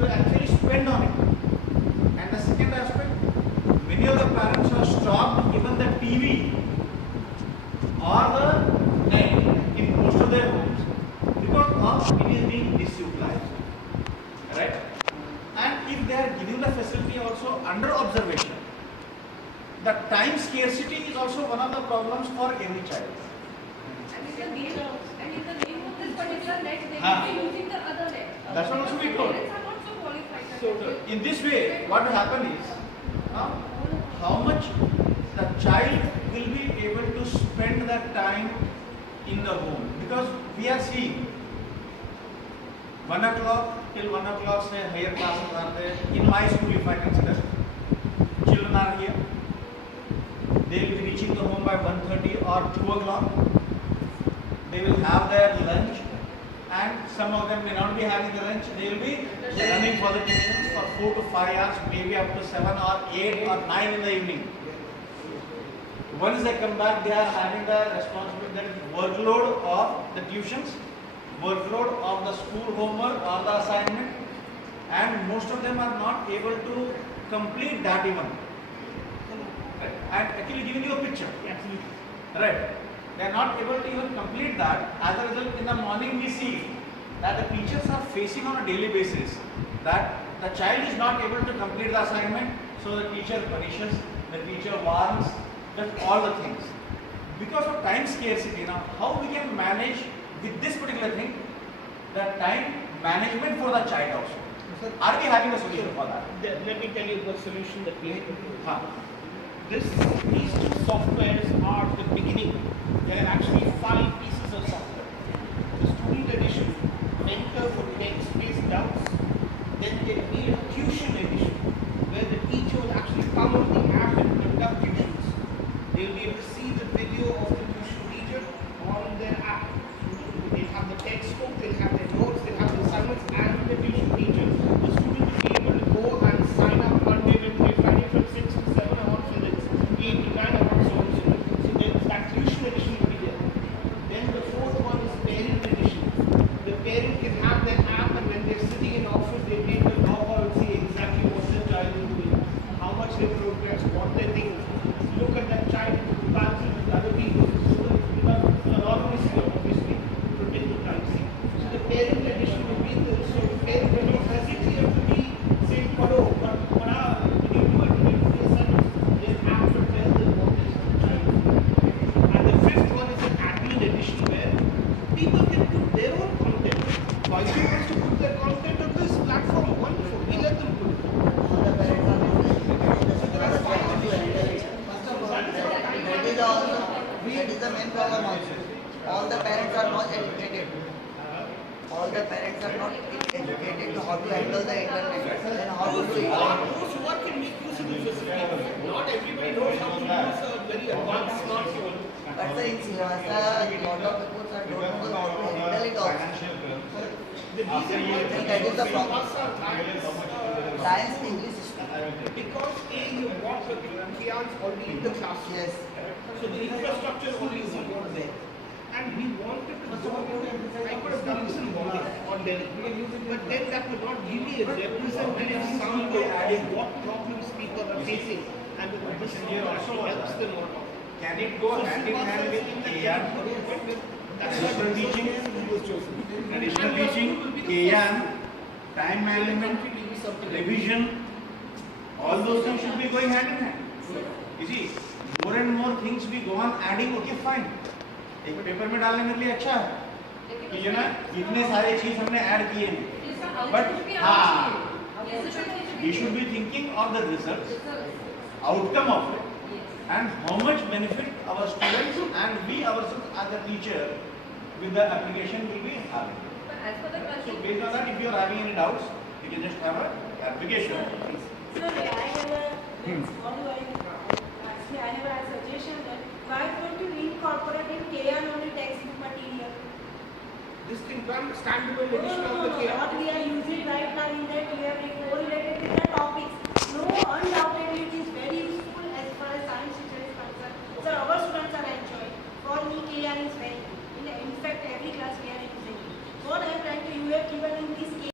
to actually spend on it. And the second aspect, many of the parents have stopped even the TV or the net in most of their homes because it is being disutilized. Right? And if they are giving the facility also under observation, the time scarcity is also one of the problems for every child. And in the name of this particular net, they will be using the other net. That's what also we told. Parents are not so qualified. So in this way, what will happen is, how much the child will be able to spend that time in the home, because we are seeing 1 o'clock till 1 o'clock say higher classes are there. In my school, if I consider, children are here. They will be reaching the home by 1:30 or 2 o'clock. They will have their lunch, and some of them may not be having the lunch. They will be running for the tuitions for 4 to 5 hours, maybe up to 7 or 8 or 9 in the evening. Once they come back, they are having the responsibility, that is workload of the tuitions, workload of the school homework or the assignment, and most of them are not able to complete that even. Right? I'm actually giving you a picture. Absolutely. Right? They are not able to even complete that. As a result, in the morning we see that the teachers are facing on a daily basis that the child is not able to complete the assignment, so the teacher punishes, the teacher warns, does all the things. Because of time scarcity, now how we can manage with this particular thing, the time management for the child also. Sir, Are we having a solution for that? let me tell you the solution that we have proposed. These two softwares are the beginning. There are actually 5 pieces of software. The student edition, mentor for text-based doubts. Then there will be a tuition edition, where the teacher will actually come on the app and conduct tuitions. They will be able to see the video of the tuition teacher on their app. They'll have the textbook, they'll have their notes, they'll have the assignments and the tuition teacher. The student will be able to go and sign up Monday, Wednesday, Friday from 6 to 7 hours for this, 8 to 9 hours so on. So that tuition edition will be there. Then the fourth one is parent edition. The parent can have their app, and when they're sitting in office, they take the log and see exactly what the child is doing, how much they progress, what they think. Look at that child, balance it with other people. So anonymously, obviously, protect the privacy. So the parent edition will be the parent edition has it here to be say photo, but when you do it, their app will tell them what is the child. And the fifth one is an admin edition where people can put their own content. Why do you want to put their content on this platform? Wonderful. We let them put it. That is the main problem also. All the parents are not educated. All the parents are not educated to how to handle the internet and how to do it. Those who can make use of the facility. Not everybody knows how to use a very advanced smartphone. But sir, in Silvassa, a lot of people sir, don't know how to handle it also. The reason why That is the problem. science, Science, English, because you want the kids already in the class. yes. So the infrastructure already is not there. And we wanted to I could have done this in Bombay or Delhi. But then that would not give me a representative sample of what problems people are facing. And this also helps them a lot. Can it go hand in hand with KYAN? Additional teaching, additional teaching, KYAN, time management, revision, all those things should be going hand in hand. You see, more and more things we go on adding, okay fine. एक paper में डालने के लिए अच्छा है कि जो ना इतने सारे चीज हमने ऐड किए हैं, but हाँ, we should be thinking of the results, outcome of it, and how much benefit our students and we ourselves as a teacher with the application will be having. So based on that, if you are having any doubts, you can just have a application. Sir, I have a actually I have a suggestion that why don't you incorporate in KYAN only textbook material? This thing, standalone edition of the KYAN.